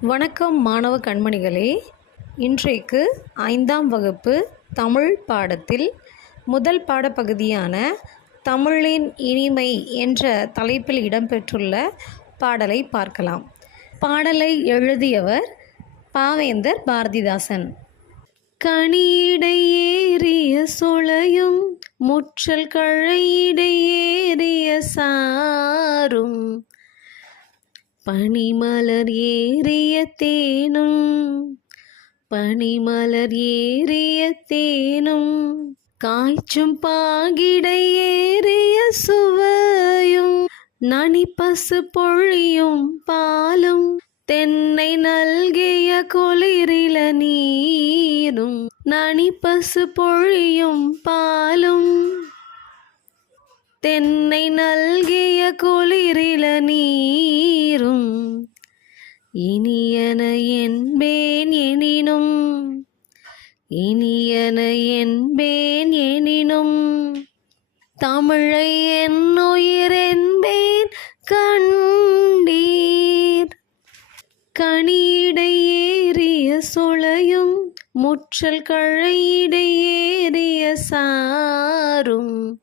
வணக்கம் மாணவ கண்மணிகளே. இன்றைக்கு ஐந்தாம் வகுப்பு தமிழ் பாடத்தில் முதல் பாடப்பகுதியான தமிழின் இனிமை என்ற தலைப்பில் இடம்பெற்றுள்ள பாடலை பார்க்கலாம். பாடலை எழுதியவர் பாவேந்தர் பாரதிதாசன். கனியிடையேறிய சுளையும் முற்றல் கழையிடையேறிய சாரும் பனிமலர் ஏறிய தேனும் பனிமலர் ஏறிய தேனும் காய்ச்சும் பாகிடை ஏறிய சுவையும் நனிப்பசு பொழியும் பாலும் தென்னை நல்கிய குளிரில நீரும் நனிப்பசு பொழியும் பாலும். தென்னை நல்கிய குளிரில நீரும் இனியன என்பேன் எனினும் இனியன என்பேன் எனினும். தமிழை என் என்பேன் கண்டீர் கனியிடை ஏறிய சுளையும் முற்றல் கழையிடை ஏறிய சாரும்.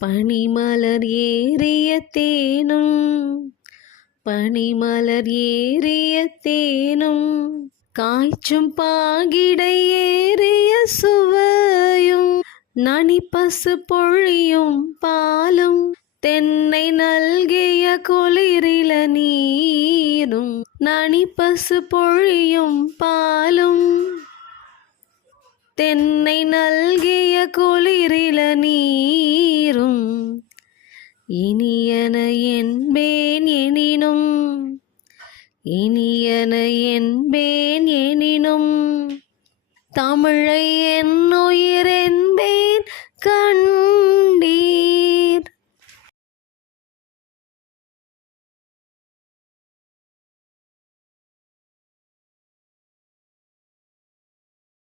பனிமலர் ஏறிய தேனும் பனிமலர் ஏறிய தேனும் காய்ச்சும் பாகிடை ஏறிய சுவையும் நனிப்பசு பொழியும் பாலும் தென்னை நல்கிய குளிரில நீரும் நனிப்பசு பொழியும் பாலும் தென்னை நல்கிய குளிரில நீரும் இனியன என்பேன் எனினும் இனியன என்பேன் எனினும். தமிழை என் உயிரே